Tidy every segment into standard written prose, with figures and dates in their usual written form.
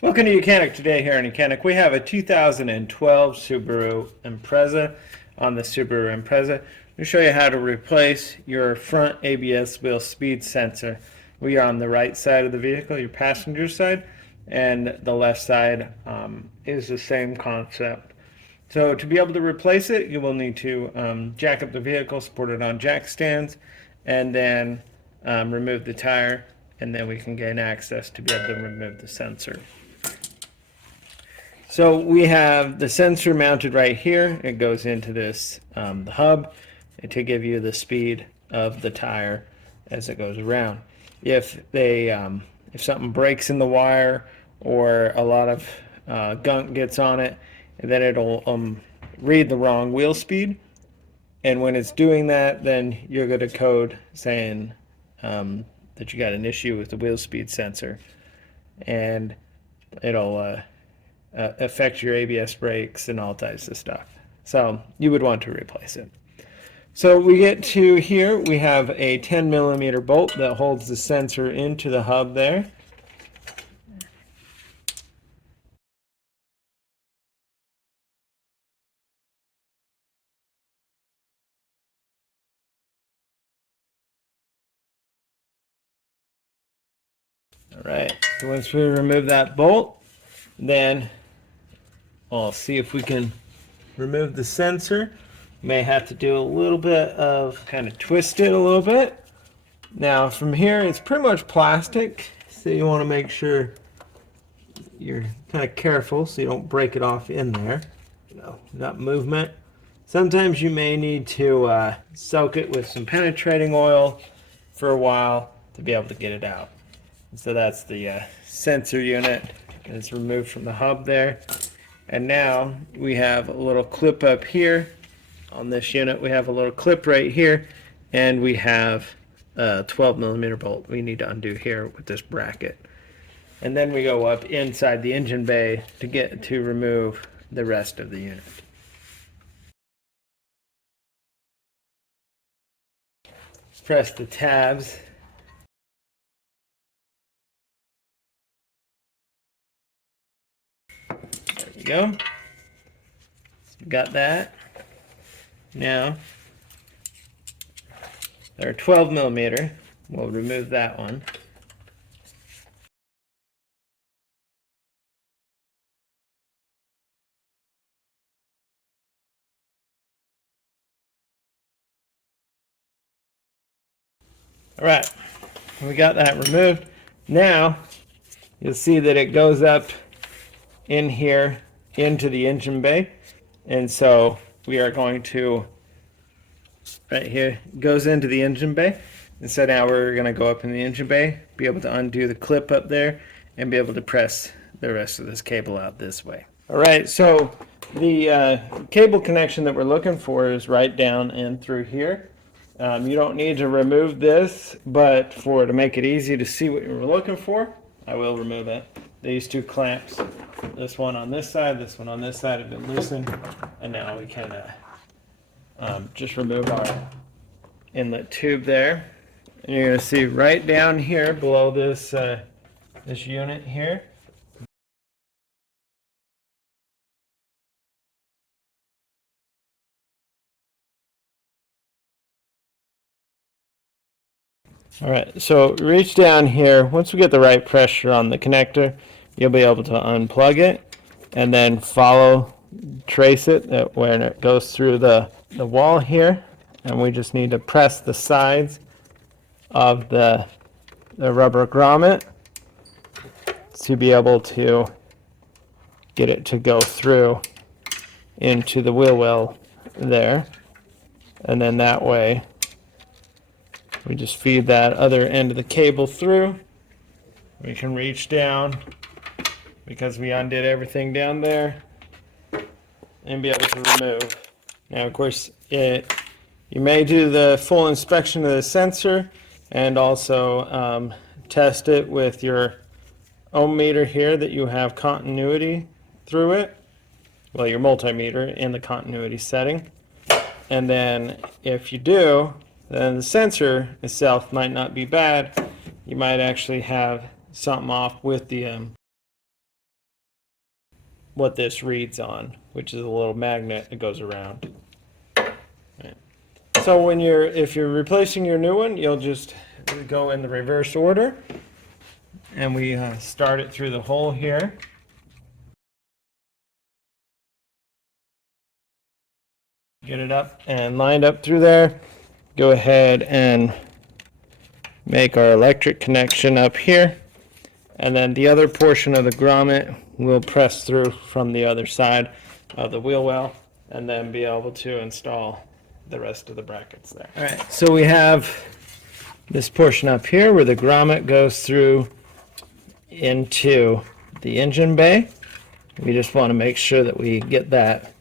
Welcome to YOUCANIC. Today here on YOUCANIC we have a 2012 Subaru Impreza. On the Subaru Impreza, we'll show you how to replace your front ABS wheel speed sensor. We are on the right side of the vehicle, your passenger side, and the left side is the same concept. So to be able to replace it, you will need to jack up the vehicle, support it on jack stands, and then remove the tire, and then we can gain access to be able to remove the sensor. So we have the sensor mounted right here. It goes into this the hub to give you the speed of the tire as it goes around. If something breaks in the wire or a lot of gunk gets on it, then it'll read the wrong wheel speed. And when it's doing that, then you'll get a code saying that you got an issue with the wheel speed sensor, and it'll affect your ABS brakes and all types of stuff. So you would want to replace it. So we get to here, we have a 10mm bolt that holds the sensor into the hub there. All right, so once we remove that bolt, then I'll see if we can remove the sensor. May have to do a little bit of kind of twist it a little bit. Now from here, it's pretty much plastic, so you want to make sure you're kind of careful so you don't break it off in there. Got movement. Sometimes you may need to soak it with some penetrating oil for a while to be able to get it out. So that's the sensor unit. It's removed from the hub there. And now we have a little clip up here on this unit. We have a little clip right here, and we have a 12mm bolt we need to undo here with this bracket. And then we go up inside the engine bay to remove the rest of the unit. Press the tabs. There we go. So got that. Now, they're 12mm. We'll remove that one. All right, we got that removed. Now, you'll see that it goes up in here into the engine bay. And so we are going to, right here, goes into the engine bay. And so now we're going to go up in the engine bay, be able to undo the clip up there, and be able to press the rest of this cable out this way. All right, so the cable connection that we're looking for is right down and through here. You don't need to remove this, but to make it easy to see what you're looking for, I will remove it. These two clamps, this one on this side, this one on this side, have been loosened, and now we can just remove our inlet tube there. And you're going to see right down here below this this unit here. All right, so reach down here. Once we get the right pressure on the connector, you'll be able to unplug it and then trace it when it goes through the wall here. And we just need to press the sides of the rubber grommet to be able to get it to go through into the wheel well there. And then that way, we just feed that other end of the cable through. We can reach down because we undid everything down there and be able to remove. Now, of course, you may do the full inspection of the sensor and also test it with your ohm meter here that you have continuity through it. Well, your multimeter in the continuity setting. And then if you do, then the sensor itself might not be bad. You might actually have something off with the what this reads on, which is a little magnet that goes around. Right. So if you're replacing your new one, you'll just go in the reverse order, and we start it through the hole here. Get it up and lined up through there. Go ahead and make our electric connection up here, and then the other portion of the grommet will press through from the other side of the wheel well, and then be able to install the rest of the brackets there. All right, so we have this portion up here where the grommet goes through into the engine bay. We just want to make sure that we get that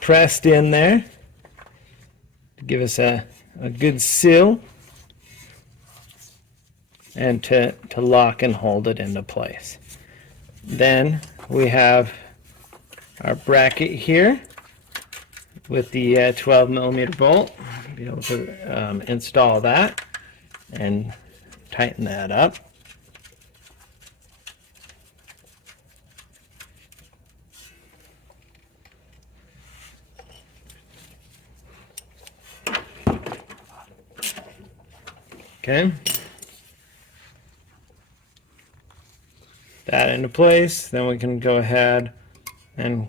pressed in there to give us a good seal, and to lock and hold it into place. Then we have our bracket here with the 12mm bolt. Be able to install that and tighten that up. Okay. That into place, then we can go ahead and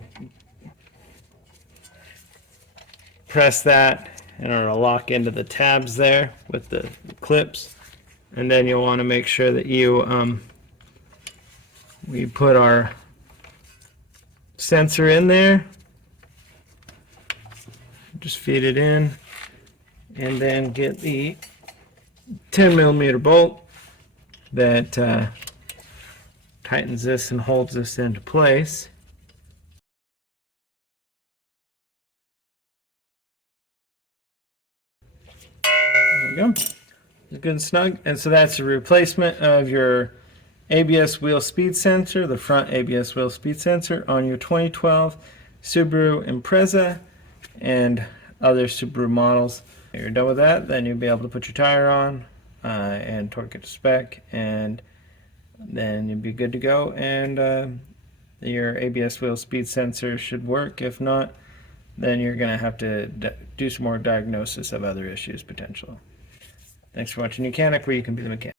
press that, and it'll lock into the tabs there with the clips. And then you'll want to make sure that we put our sensor in there. Just feed it in, and then get the 10mm bolt that tightens this and holds this into place. There we go. It's good and snug. And so that's a replacement of your ABS wheel speed sensor, the front ABS wheel speed sensor on your 2012 Subaru Impreza and other Subaru models. When you're done with that, then you'll be able to put your tire on and torque it to spec, and then you'll be good to go, and your ABS wheel speed sensor should work. If not, then you're going to have to do some more diagnosis of other issues potentially. Thanks for watching YOUCANIC, where you can be the mechanic.